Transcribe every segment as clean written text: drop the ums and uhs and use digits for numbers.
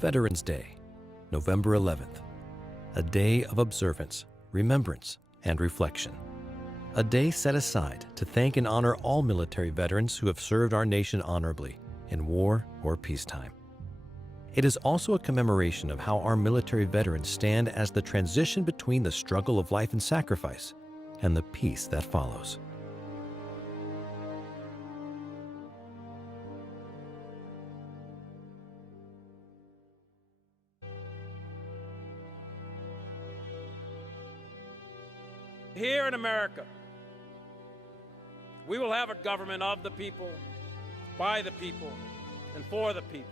Veterans Day, November 11th. A day of observance, remembrance, and reflection. A day set aside to thank and honor all military veterans who have served our nation honorably in war or peacetime. It is also a commemoration of how our military veterans stand as the transition between the struggle of life and sacrifice and the peace that follows. Here in America, we will have a government of the people, by the people, and for the people.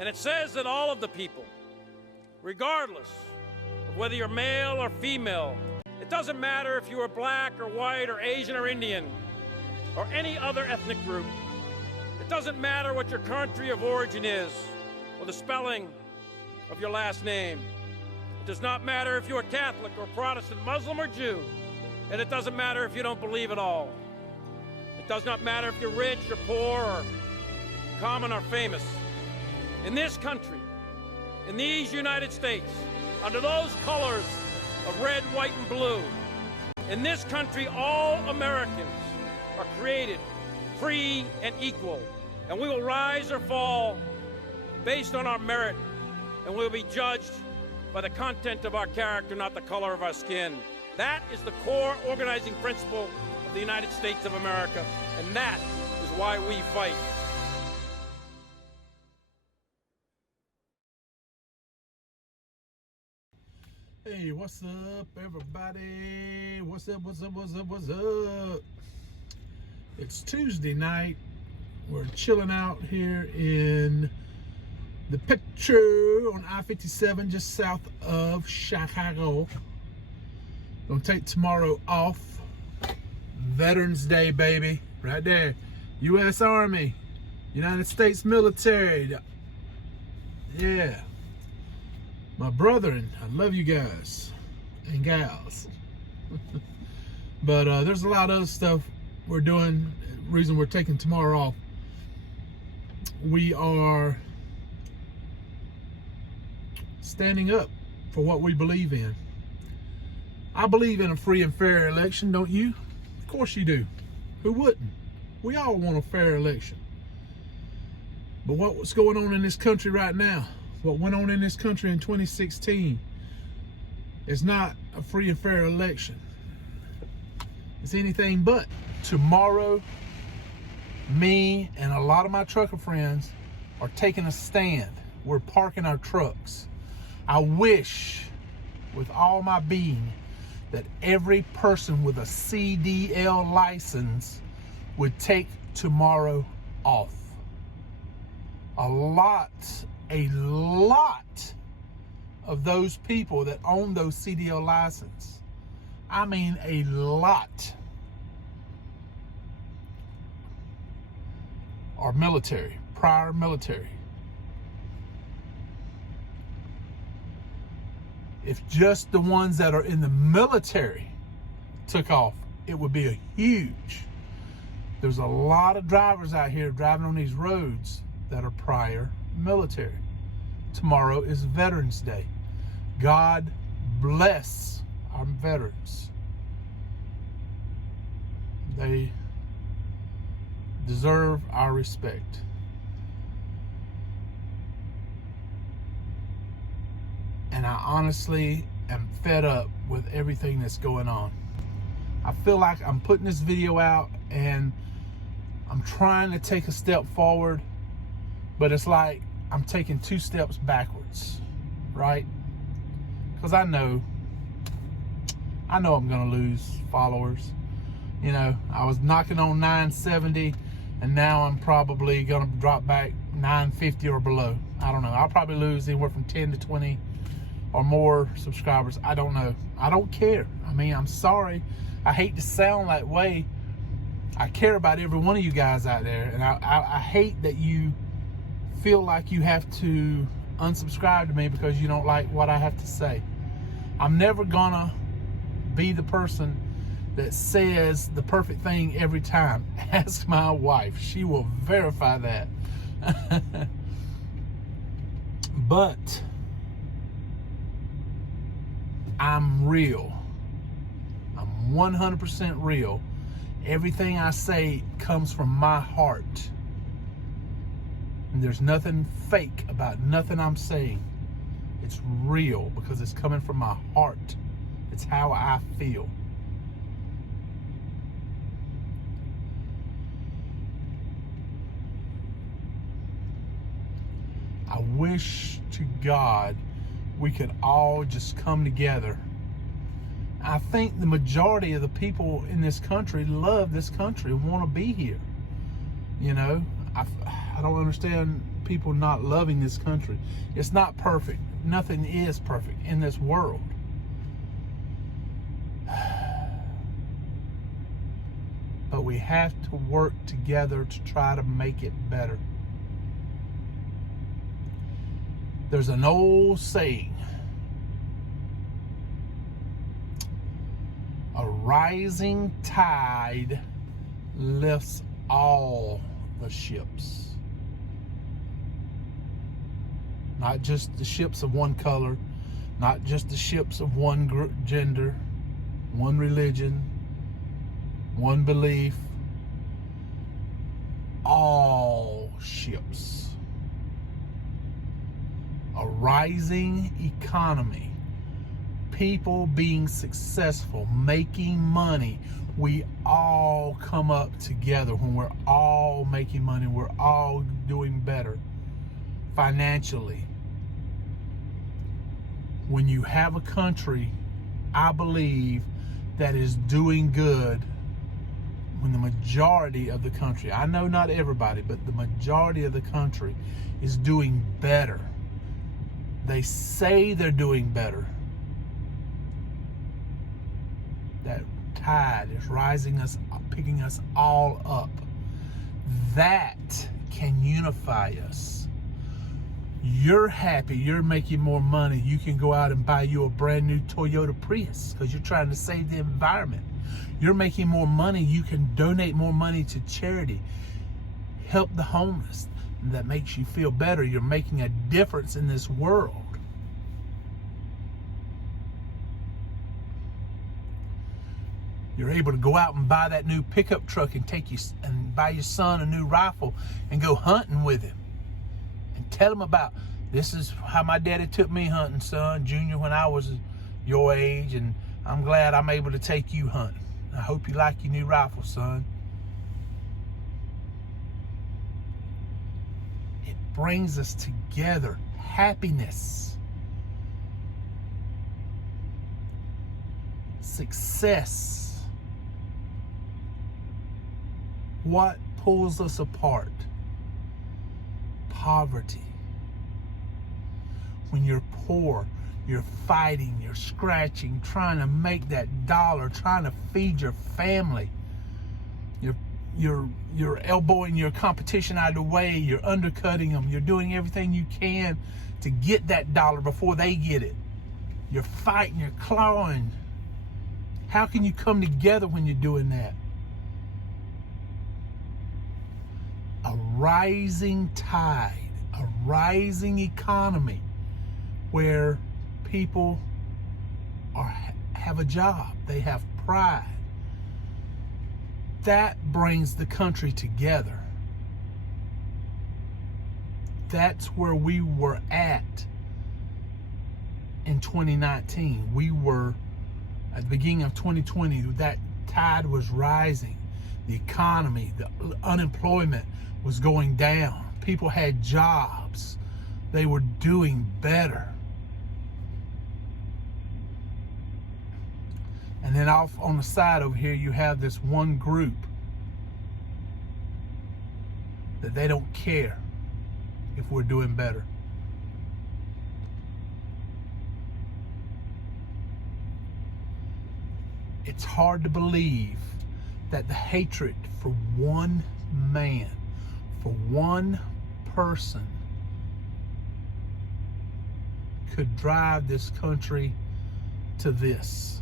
And it says that all of the people, regardless of whether you're male or female, it doesn't matter if you are black or white or Asian or Indian or any other ethnic group. It doesn't matter what your country of origin is or the spelling of your last name. It does not matter if you are Catholic or Protestant, Muslim or Jew. And it doesn't matter if you don't believe at all. It does not matter if you're rich or poor or common or famous. In this country, in these United States, under those colors of red, white, and blue, in this country, all Americans are created free and equal. And we will rise or fall based on our merit, and we will be judged by the content of our character, not the color of our skin. That is the core organizing principle of the United States of America, and that is why we fight. Hey, what's up, everybody? What's up, what's up, what's up, what's up? It's Tuesday night. We're chilling out here in the Petro on I-57 just south of Chicago. Gonna take tomorrow off. Veterans Day, baby. Right there. U.S. Army. United States military. Yeah. My brethren, I love you guys and gals. But there's a lot of other stuff we're doing. Reason we're taking tomorrow off. We are standing up for what we believe in. I believe in a free and fair election, don't you? Of course you do. Who wouldn't? We all want a fair election. But what's going on in this country right now, what went on in this country in 2016 is not a free and fair election. It's anything but. Tomorrow, me and a lot of my trucker friends are taking a stand. We're parking our trucks. I wish with all my being that every person with a CDL license would take tomorrow off. A lot of those people that own those CDL licenses, I mean a lot, are military, prior military. If just the ones that are in the military took off, it would be a huge. There's a lot of drivers out here driving on these roads that are prior military. Tomorrow is Veterans Day. God bless our veterans. They deserve our respect. And I honestly am fed up with everything that's going on. I feel like I'm putting this video out and I'm trying to take a step forward, but it's like I'm taking 2 steps backwards, right? Because I know I'm gonna lose followers. You know, I was knocking on 970 and now I'm probably gonna drop back 950 or below. I don't know. I'll probably lose anywhere from 10 to 20 or more subscribers. I don't know. I don't care. I mean, I'm sorry. I hate to sound that way. I care about every one of you guys out there, and I hate that you feel like you have to unsubscribe to me because you don't like what I have to say. I'm never gonna be the person that says the perfect thing every time. Ask my wife. She will verify that. But I'm real. I'm 100% real. Everything I say comes from my heart. And there's nothing fake about nothing I'm saying. It's real because it's coming from my heart. It's how I feel. I wish to God we could all just come together. I think the majority of the people in this country love this country and want to be here. You know, I don't understand people not loving this country. It's not perfect. Nothing is perfect in this world. But we have to work together to try to make it better. There's an old saying, a rising tide lifts all the ships. Not just the ships of one color, not just the ships of one gender, one religion, one belief, all ships. A rising economy, people being successful, making money. We all come up together when we're all making money. We're all doing better financially. When you have a country, I believe, that is doing good, when the majority of the country, I know not everybody, but the majority of the country is doing better. They say they're doing better. That tide is rising us, picking us all up. That can unify us. You're happy, you're making more money. You can go out and buy you a brand new Toyota Prius because you're trying to save the environment. You're making more money, you can donate more money to charity. Help the homeless. That makes you feel better. You're making a difference in this world. You're able to go out and buy that new pickup truck and buy your son a new rifle and go hunting with him. And tell him about, this is how my daddy took me hunting, son, Junior, when I was your age, and I'm glad I'm able to take you hunting. I hope you like your new rifle, son. It brings us together. Happiness. Success. What pulls us apart? Poverty. When you're poor, you're fighting, you're scratching, trying to make that dollar, trying to feed your family. You're elbowing your competition out of the way, you're undercutting them, you're doing everything you can to get that dollar before they get it. You're fighting, you're clawing. How can you come together when you're doing that? A rising tide, a rising economy where people have a job, they have pride. That brings the country together. That's where we were at in 2019. We were at the beginning of 2020, that tide was rising. The economy, the unemployment was going down. People had jobs. They were doing better. And then off on the side over here, you have this one group that they don't care if we're doing better. It's hard to believe that the hatred for one man, for one person, could drive this country to this.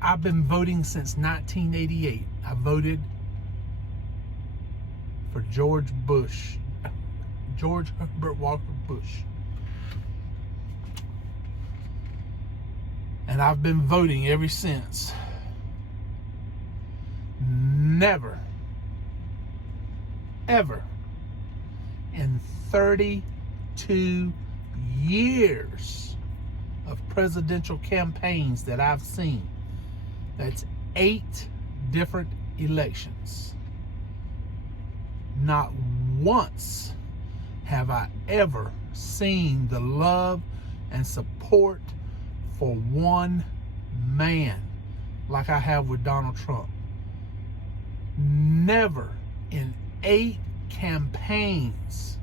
I've been voting since 1988. I voted for George Herbert Walker Bush. And I've been voting ever since. Never, ever in 32 years of presidential campaigns that I've seen, that's 8 different elections, not once have I ever seen the love and support for one man like I have with Donald Trump. Never in 8 campaigns,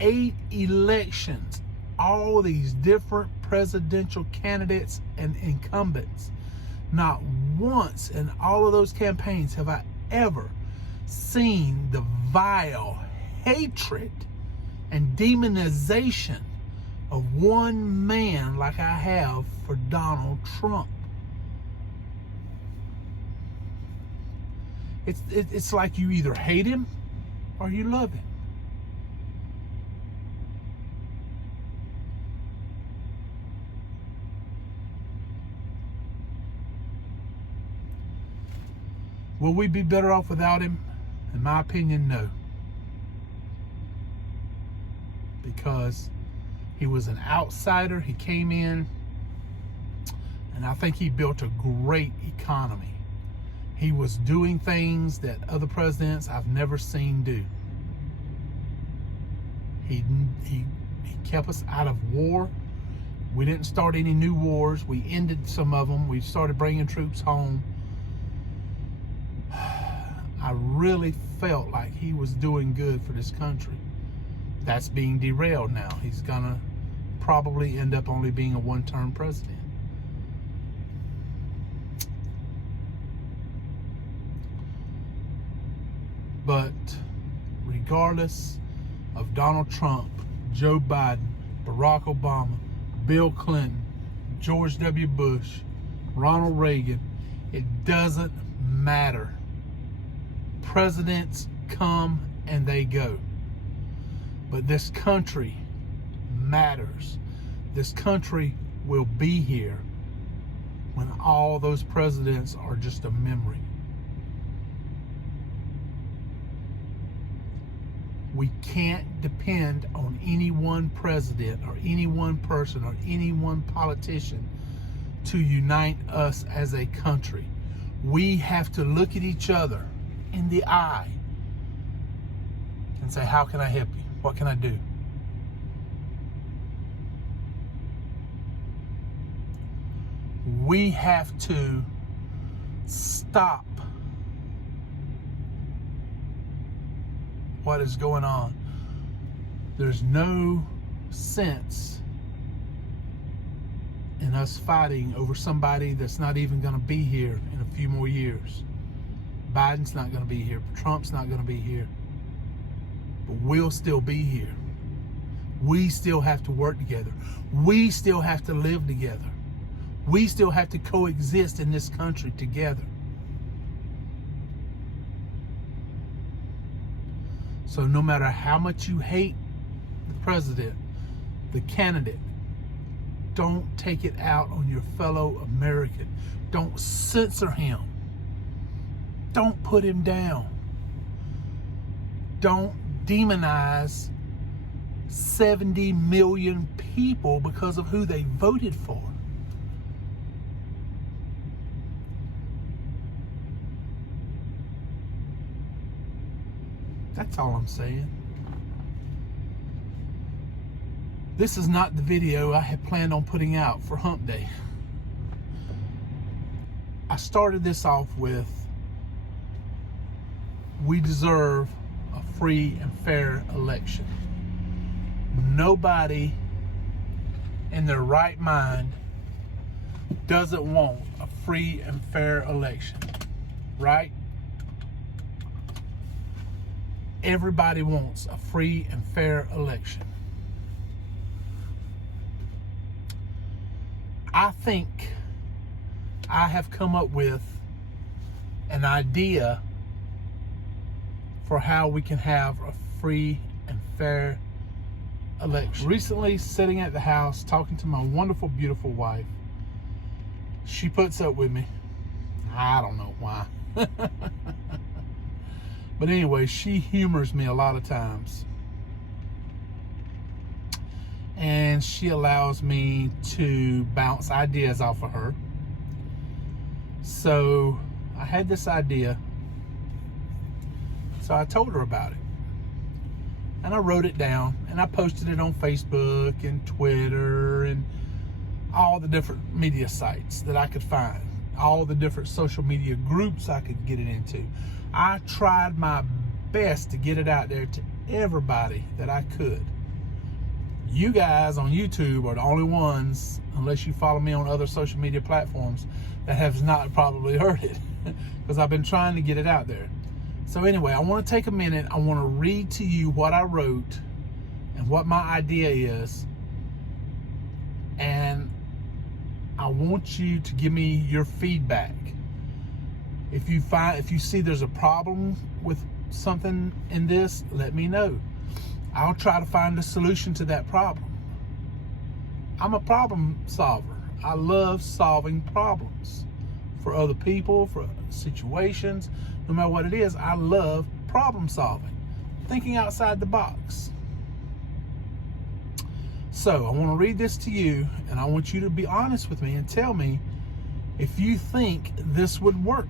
8 elections, all these different presidential candidates and incumbents, not once in all of those campaigns have I ever seen the vile hatred and demonization of one man like I have for Donald Trump. It's like you either hate him or you love him. Will we be better off without him? In my opinion, no. Because he was an outsider. He came in, and I think he built a great economy. He was doing things that other presidents I've never seen do. He kept us out of war. We didn't start any new wars. We ended some of them. We started bringing troops home. I really felt like he was doing good for this country. That's being derailed now. He's gonna probably end up only being a one-term president. But regardless of Donald Trump, Joe Biden, Barack Obama, Bill Clinton, George W. Bush, Ronald Reagan, it doesn't matter. Presidents come and they go. But this country matters. This country will be here when all those presidents are just a memory. We can't depend on any one president or any one person or any one politician to unite us as a country. We have to look at each other in the eye and say, how can I help you? What can I do? We have to stop what is going on. There's no sense in us fighting over somebody that's not even going to be here in a few more years. Biden's not going to be here. Trump's not going to be here. But we'll still be here. We still have to work together. We still have to live together. We still have to coexist in this country together. So no matter how much you hate the president, the candidate, don't take it out on your fellow American. Don't censor him. Don't put him down. Don't demonize 70 million people because of who they voted for. That's all I'm saying. This is not the video I had planned on putting out for Hump Day. I started this off with, we deserve a free and fair election. Nobody in their right mind doesn't want a free and fair election, right? Everybody wants a free and fair election. I think I have come up with an idea for how we can have a free and fair election. Recently, sitting at the house talking to my wonderful, beautiful wife, she puts up with me. I don't know why. But anyway, she humors me a lot of times. And she allows me to bounce ideas off of her. So I had this idea. So I told her about it. And I wrote it down and I posted it on Facebook and Twitter and all the different media sites that I could find, all the different social media groups I could get it into. I tried my best to get it out there to everybody that I could. You guys on YouTube are the only ones, unless you follow me on other social media platforms, that have not probably heard it, because I've been trying to get it out there. So anyway, I want to take a minute. I want to read to you what I wrote and what my idea is. And I want you to give me your feedback. If you see there's a problem with something in this, let me know. I'll try to find a solution to that problem. I'm a problem solver. I love solving problems for other people, for situations, no matter what it is. I love problem solving, thinking outside the box. So I want to read this to you, and I want you to be honest with me and tell me if you think this would work.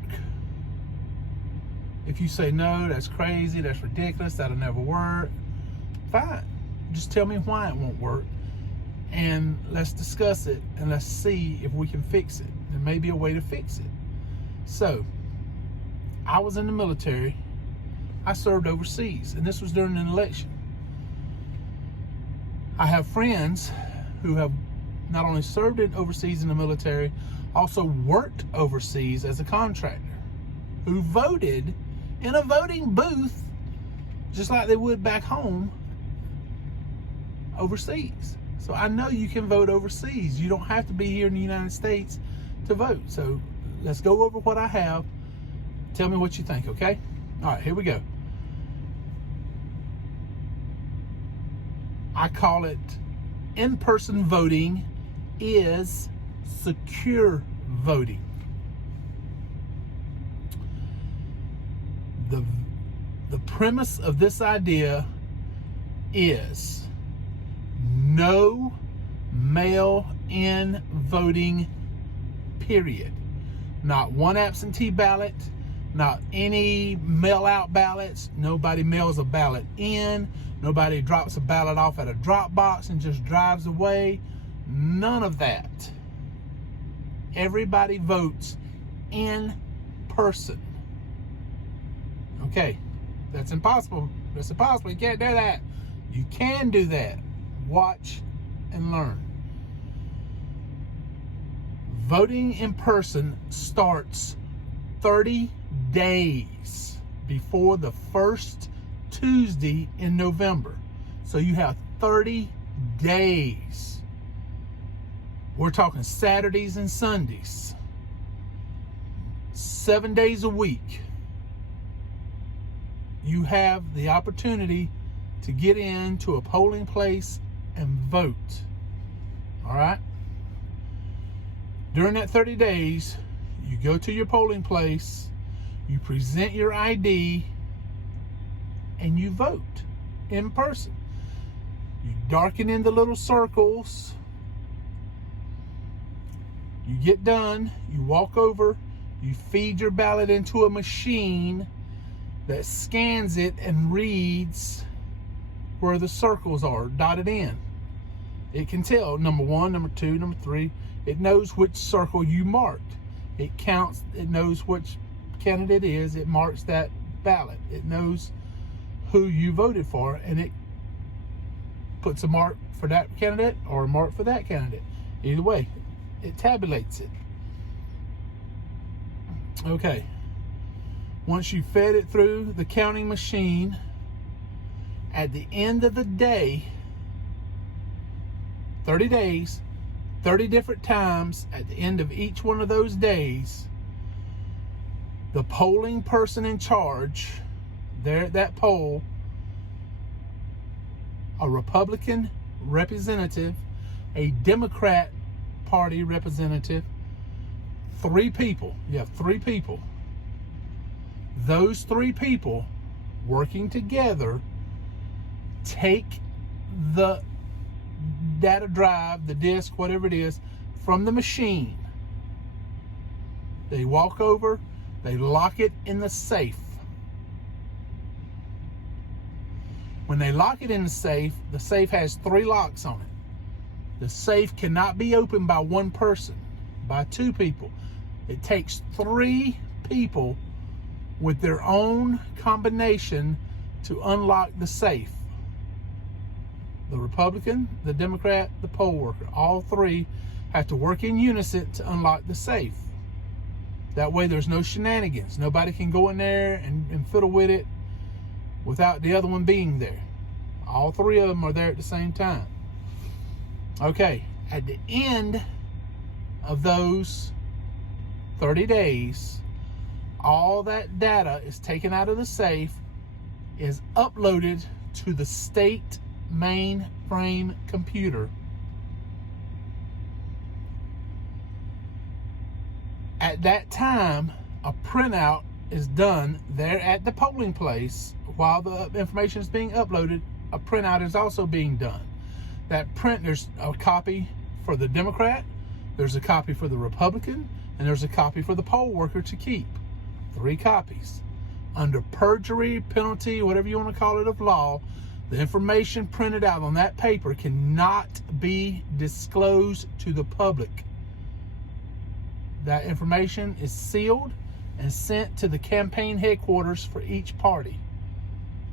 If you say, no, that's crazy, that's ridiculous, that'll never work, fine. Just tell me why it won't work, and let's discuss it, and let's see if we can fix it. There may be a way to fix it. So, I was in the military. I served overseas, and this was during an election. I have friends who have not only served overseas in the military, also worked overseas as a contractor, who voted in a voting booth just like they would back home overseas. So I know you can vote overseas. You don't have to be here in the United States to vote. So let's go over what I have. Tell me what you think, okay? All right, here we go. I call it in-person voting is secure voting. The premise of this idea is no mail-in voting, period. Not one absentee ballot, not any mail-out ballots. Nobody mails a ballot in. Nobody drops a ballot off at a drop box and just drives away. None of that. Everybody votes in person. Okay, that's impossible. That's impossible. You can't do that. You can do that. Watch and learn. Voting in person starts 30 days before the first Tuesday in November. So you have 30 days. We're talking Saturdays and Sundays. 7 days a week. You have the opportunity to get into a polling place and vote. All right? During that 30 days, you go to your polling place, you present your ID, and you vote in person. You darken in the little circles. You get done, you walk over, you feed your ballot into a machine that scans it and reads where the circles are dotted in. It can tell number 1, number 2, number 3. It knows which circle you marked. It counts, it knows which candidate it is. It marks that ballot. It knows who you voted for, and it puts a mark for that candidate or a mark for that candidate. Either way, it tabulates it. Okay. Once you fed it through the counting machine, at the end of the day, 30 days, 30 different times, at the end of each one of those days, the polling person in charge, there at that poll, a Republican representative, a Democrat Party representative, 3 people. You have 3 people. Those 3 people working together take the data drive, the disk, whatever it is, from the machine. They walk over, they lock it in the safe. When they lock it in the safe has 3 locks on it. The safe cannot be opened by one person, by 2 people. It takes 3 people with their own combination to unlock the safe. The Republican, the Democrat, the poll worker, all 3 have to work in unison to unlock the safe. That way there's no shenanigans. Nobody can go in there and fiddle with it without the other one being there. All 3 of them are there at the same time. Okay, at the end of those 30 days, all that data is taken out of the safe, is uploaded to the state mainframe computer. At that time, a printout is done there at the polling place. While the information is being uploaded, a printout is also being done. That print, there's a copy for the Democrat, there's a copy for the Republican, and there's a copy for the poll worker to keep. 3 copies. Under perjury, penalty, whatever you want to call it, of law, the information printed out on that paper cannot be disclosed to the public. That information is sealed and sent to the campaign headquarters for each party,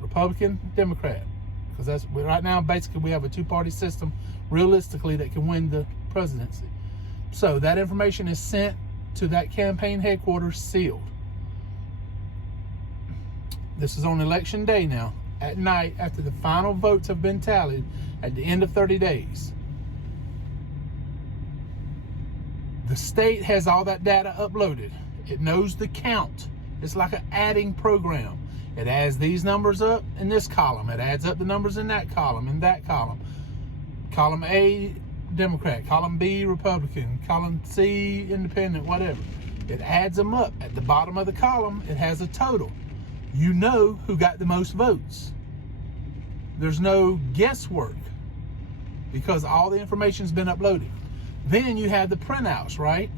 Republican, Democrat, because that's right now basically we have a 2-party system realistically that can win the presidency. So that information is sent to that campaign headquarters sealed. This is on election day now, at night, after the final votes have been tallied at the end of 30 days. The state has all that data uploaded. It knows the count. It's like an adding program. It adds these numbers up in this column. It adds up the numbers in that column, in that column. Column A, Democrat. Column B, Republican. Column C, Independent, whatever. It adds them up. At the bottom of the column, it has a total. You know who got the most votes. There's no guesswork because all the information's been uploaded. Then you have the printouts, right?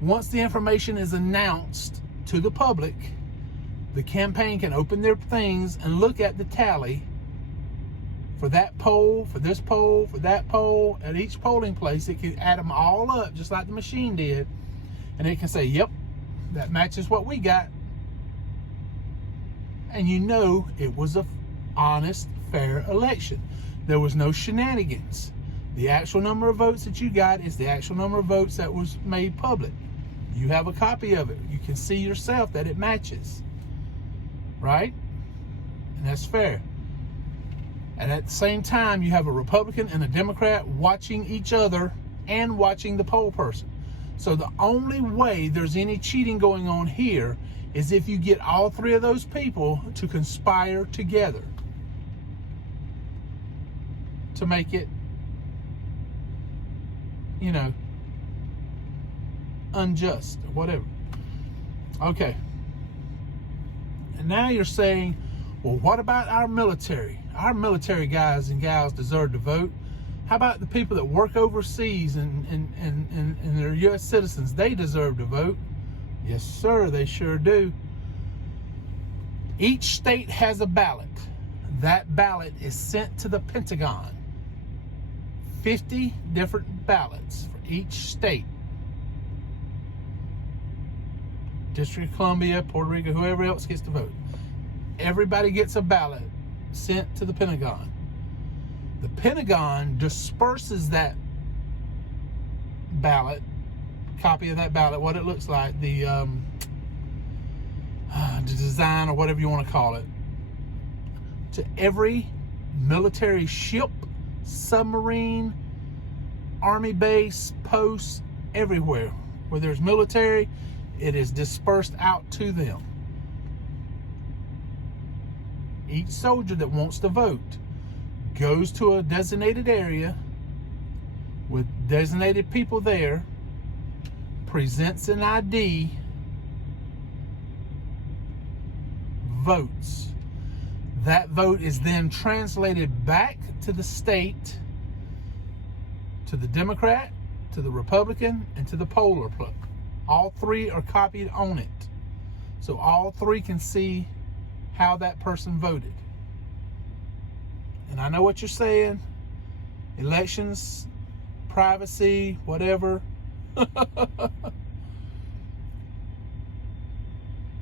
Once the information is announced to the public, the campaign can open their things and look at the tally for that poll, for this poll, for that poll. At each polling place, it can add them all up just like the machine did. And it can say, yep, that matches what we got. And you know it was a honest, fair election. There was no shenanigans. The actual number of votes that you got is the actual number of votes that was made public. You have a copy of it. You can see yourself that it matches. Right? And that's fair. And at the same time, you have a Republican and a Democrat watching each other and watching the poll person. So the only way there's any cheating going on here is if you get all 3 of those people to conspire together to make it, you know, unjust or whatever. Okay. And now you're saying, well, what about our military? Our military guys and gals deserve to vote. How about the people that work overseas and they're U.S. citizens? They deserve to vote. Yes, sir, they sure do. Each state has a ballot. That ballot is sent to the Pentagon. 50 different ballots for each state. District of Columbia, Puerto Rico, whoever else gets to vote. Everybody gets a ballot sent to the Pentagon. The Pentagon disperses that ballot, copy of that ballot, what it looks like, the design or whatever you want to call it, to every military ship, submarine, army base, post, everywhere where there's military, it is dispersed out to them. Each soldier that wants to vote goes to a designated area with designated people there, presents an ID, votes. That vote is then translated back to the state, to the Democrat, to the Republican, and to the poller plug. All three are copied on it. So all three can see how that person voted. And I know what you're saying. Elections, privacy, whatever.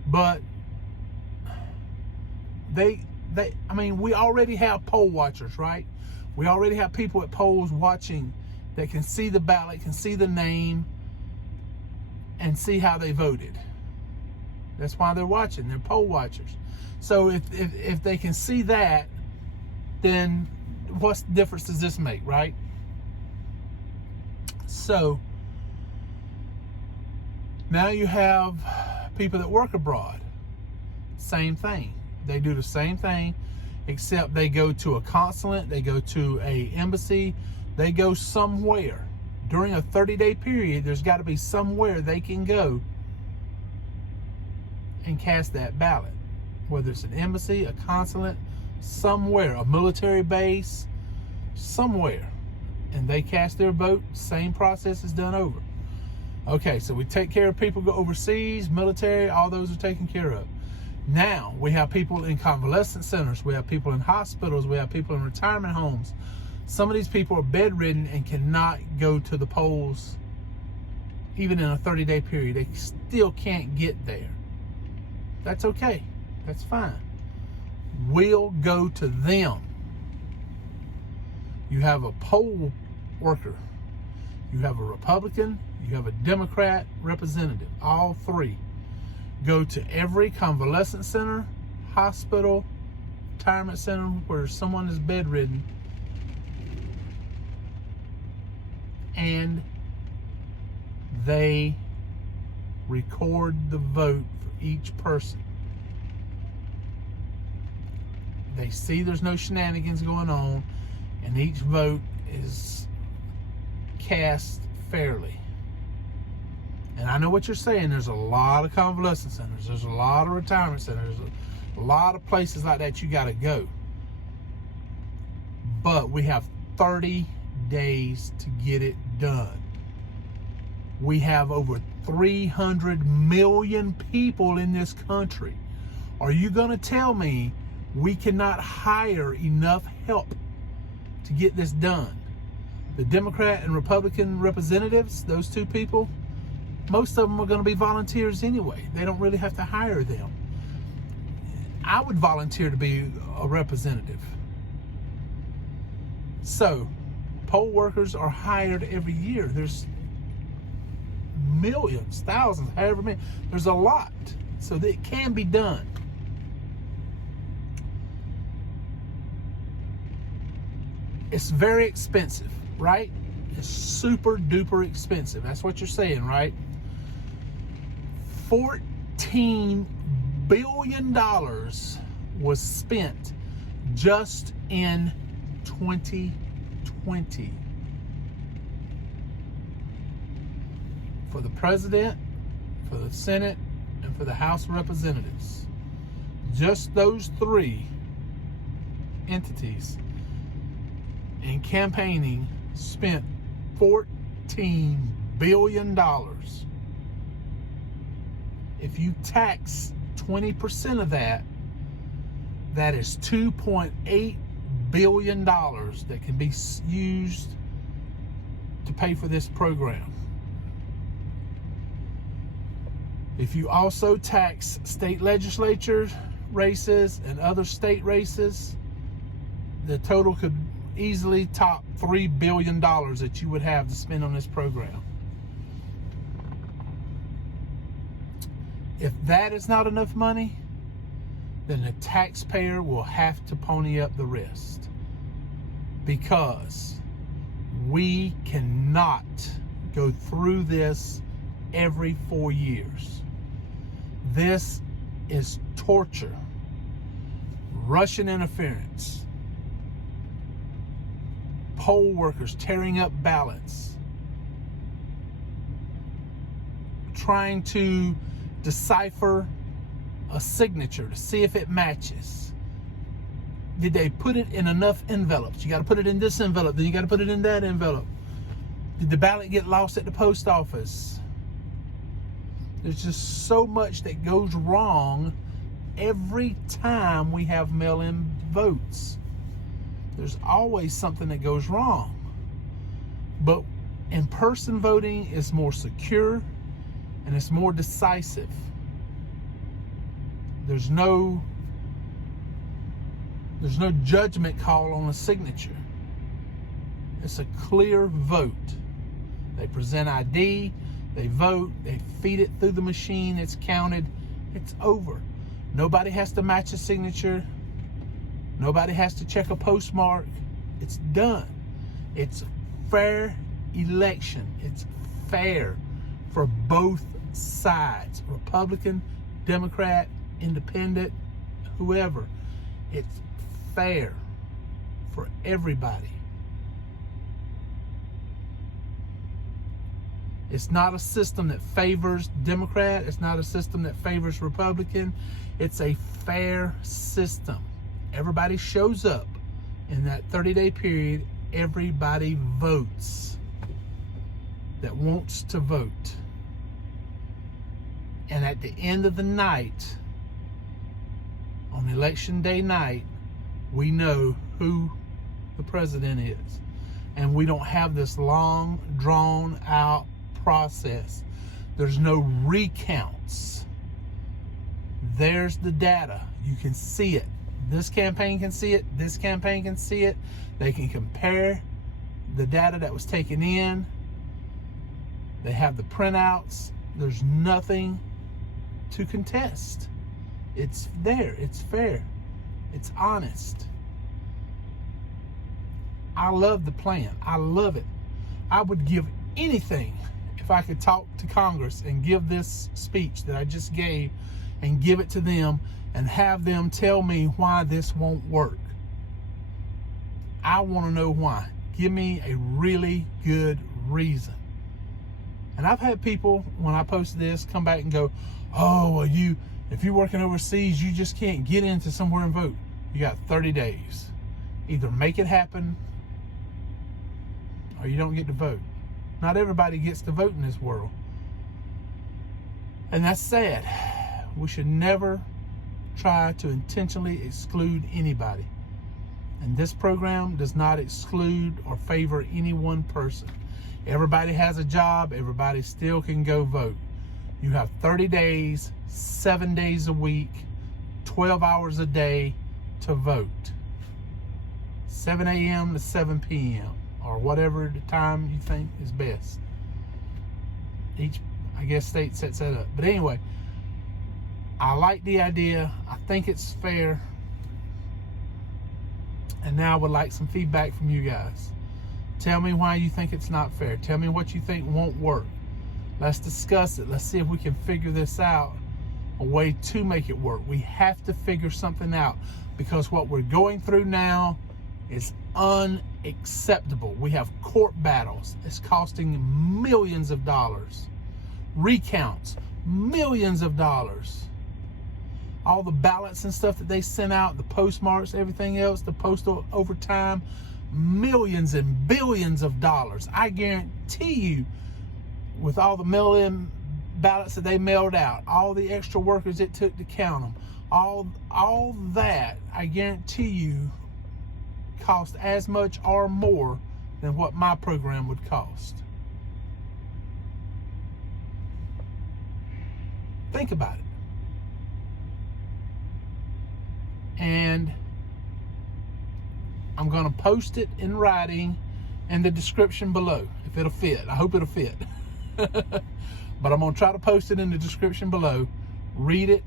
But I mean, we already have poll watchers, right? We already have people at polls watching that can see the ballot, can see the name, and see how they voted. That's why they're watching. They're poll watchers. So if they can see that, then what difference does this make, right? So now you have people that work abroad. Same thing. They do the same thing, except they go to a consulate, they go to a embassy, they go somewhere. During a 30-day period, there's got to be somewhere they can go and cast that ballot. Whether it's an embassy, a consulate, somewhere, a military base, somewhere. And they cast their vote, same process is done over. Okay, so we take care of people go overseas, military, all those are taken care of. Now, we have people in convalescent centers, we have people in hospitals, we have people in retirement homes. Some of these people are bedridden and cannot go to the polls even in a 30-day period. They still can't get there. That's okay. That's fine. We'll go to them. You have a poll worker. You have a Republican. You have a Democrat representative. All three go to every convalescent center, hospital, retirement center where someone is bedridden, and they record the vote for each person. They see there's no shenanigans going on, and each vote is cast fairly. And I know what you're saying. There's a lot of convalescent centers. There's a lot of retirement centers. A lot of places like that you got to go. But we have 30 days to get it done. We have over 300 million people in this country. Are you going to tell me we cannot hire enough help to get this done? The Democrat and Republican representatives, those two people, most of them are going to be volunteers anyway. They don't really have to hire them. I would volunteer to be a representative. So, poll workers are hired every year. There's millions, thousands, however many. There's a lot. So that it can be done. It's very expensive, right? It's super duper expensive. That's what you're saying, right? $14 billion was spent just in 2020 for the president, for the Senate, and for the House of Representatives. Just those three entities in campaigning spent $14 billion. If you tax 20% of that, that is $2.8 billion that can be used to pay for this program. If you also tax state legislature races and other state races, the total could easily top $3 billion that you would have to spend on this program. If that is not enough money, then the taxpayer will have to pony up the rest, because we cannot go through this every 4 years. This is torture. Russian interference, poll workers tearing up ballots, trying to decipher a signature to see if it matches. Did they put it in enough envelopes? You got to put it in this envelope, then you got to put it in that envelope. Did the ballot get lost at the post office? There's just so much that goes wrong every time we have mail-in votes. There's always something that goes wrong. But in-person voting is more secure and it's more decisive. There's no judgment call on a signature. It's a clear vote. They present ID, they vote, they feed it through the machine, it's counted, it's over. Nobody has to match a signature. Nobody has to check a postmark. It's done. It's a fair election. It's fair for both sides, Republican, Democrat, Independent, whoever. It's fair for everybody. It's not a system that favors Democrat. It's not a system that favors Republican. It's a fair system. Everybody shows up in that 30-day period. Everybody votes that wants to vote. And at the end of the night, on election day night, we know who the president is. And we don't have this long, drawn out process. There's no recounts. There's the data. You can see it. This campaign can see it. This campaign can see it. They can compare the data that was taken in. They have the printouts. There's nothing to contest. It's there. It's fair. It's honest. I love the plan. I love it. I would give anything if I could talk to Congress and give this speech that I just gave and give it to them and have them tell me why this won't work. I want to know why. Give me a really good reason. And I've had people, when I post this, come back and go, oh, well, if you're working overseas, you just can't get into somewhere and vote. You got 30 days. Either make it happen or you don't get to vote. Not everybody gets to vote in this world. And that's sad. We should never try to intentionally exclude anybody. And this program does not exclude or favor any one person. Everybody has a job. Everybody still can go vote. You have 30 days, 7 days a week, 12 hours a day to vote. 7 a.m. to 7 p.m. or whatever the time you think is best. Each, I guess, state sets that up. But anyway, I like the idea. I think it's fair. And now I would like some feedback from you guys. Tell me why you think it's not fair. Tell me what you think won't work. Let's discuss it. Let's see if we can figure this out, a way to make it work. We have to figure something out because what we're going through now is unacceptable. We have court battles. It's costing millions of dollars. Recounts, millions of dollars. All the ballots and stuff that they sent out, the postmarks, everything else, the postal overtime, millions and billions of dollars. I guarantee you, with all the mail-in ballots that they mailed out, all the extra workers it took to count them, all that, I guarantee you, cost as much or more than what my program would cost. Think about it. And I'm going to post it in writing in the description below, if it'll fit. I hope it'll fit. But I'm going to try to post it in the description below. Read it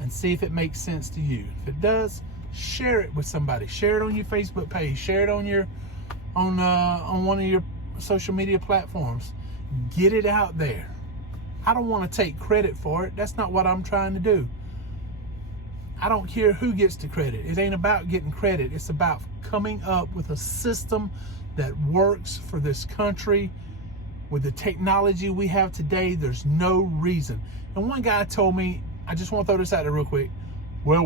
and see if it makes sense to you. If it does, share it with somebody. Share it on your Facebook page. Share it on one of your social media platforms. Get it out there. I don't want to take credit for it. That's not what I'm trying to do. I don't care who gets the credit. It ain't about getting credit. It's about coming up with a system that works for this country. With the technology we have today, there's no reason. And one guy told me, I just want to throw this out there real quick. Well,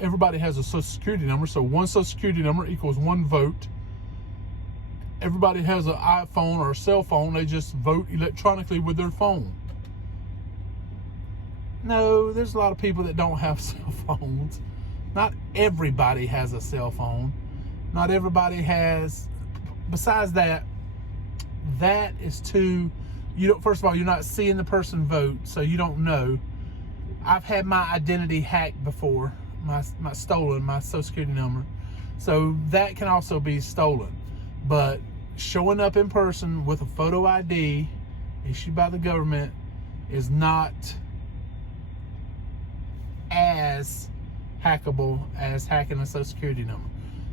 everybody has a social security number, so one social security number equals one vote. Everybody has an iPhone or a cell phone. They just vote electronically with their phone. No, there's a lot of people that don't have cell phones. Not everybody has a cell phone. Not everybody has. Besides that, that is too, first of all, you're not seeing the person vote, so you don't know. I've had my identity hacked before, my social security number. So that can also be stolen. But showing up in person with a photo ID issued by the government is not as hackable as hacking a social security number.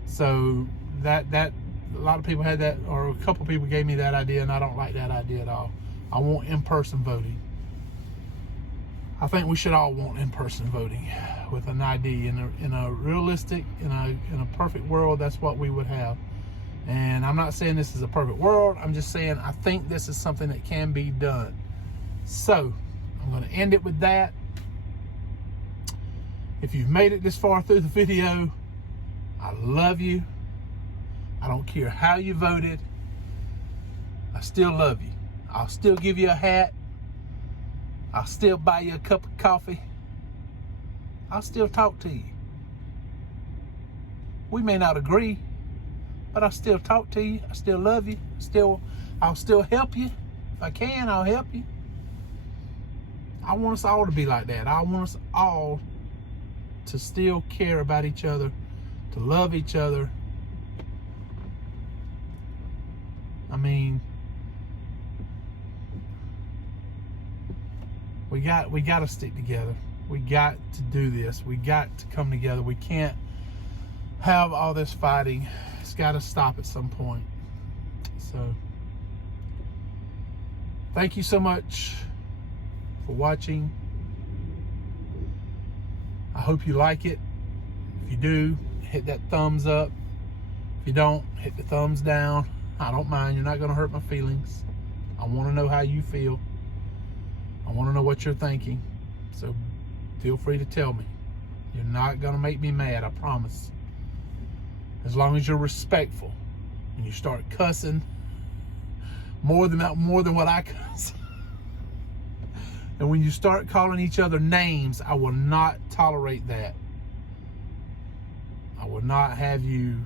So that a lot of people had that, or a couple people gave me that idea, and I don't like that idea at all. I want in-person voting. I think we should all want in-person voting with an ID. In a realistic, in a perfect world, that's what we would have. And I'm not saying this is a perfect world. I'm just saying I think this is something that can be done. So I'm going to end it with that. If you've made it this far through the video, I love you. I don't care how you voted. I still love you. I'll still give you a hat. I'll still buy you a cup of coffee. I'll still talk to you. We may not agree, but I'll still talk to you. I still love you. I'll still help you. If I can, I'll help you. I want us all to be like that. I want us all to still care about each other, to love each other. I mean, we got to stick together. We got to do this. We got to come together. We can't have all this fighting. It's got to stop at some point. So, thank you so much for watching. I hope you like it. If you do, hit that thumbs up. If you don't, hit the thumbs down. I don't mind. You're not going to hurt my feelings. I want to know how you feel. I want to know what you're thinking. So feel free to tell me. You're not going to make me mad, I promise. As long as you're respectful. And you start cussing more than what I cuss. And when you start calling each other names, I will not tolerate that. I will not have you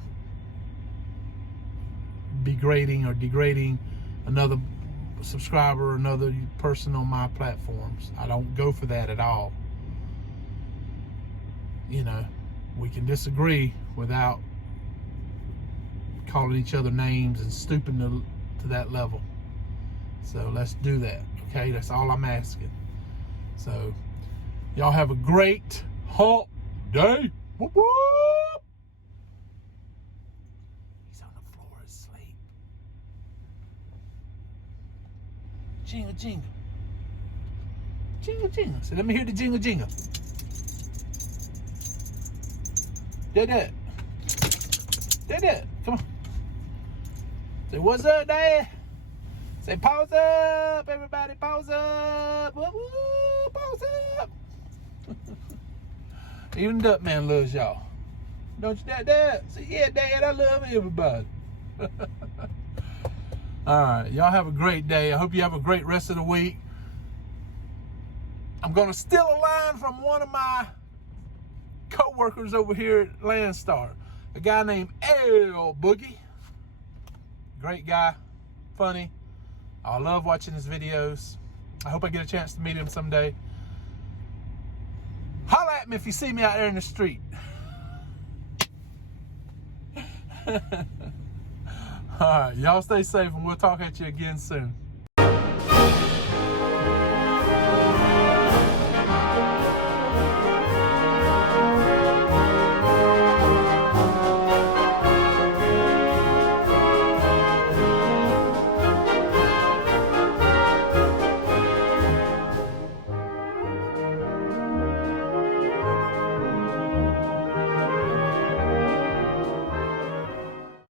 degrading another subscriber or another person on my platforms. I don't go for that at all. You know, we can disagree without calling each other names and stooping to that level. So let's do that, okay? That's all I'm asking. So y'all have a great hump day. Whoop, whoop. He's on the floor asleep. Jingle, jingle. Jingle, jingle. So let me hear the jingle, jingle. Dad. Come on. Say, what's up, Dad? Say, pause up, everybody, pause up. Woo, woo, pause up. Even Duckman loves y'all. Don't you, Dad? Say, yeah, Dad, I love everybody. All right, y'all have a great day. I hope you have a great rest of the week. I'm going to steal a line from one of my co-workers over here at Landstar. A guy named L Boogie. Great guy, funny. I love watching his videos. I hope I get a chance to meet him someday. Holla at me if you see me out there in the street. All right, y'all stay safe and we'll talk at you again soon.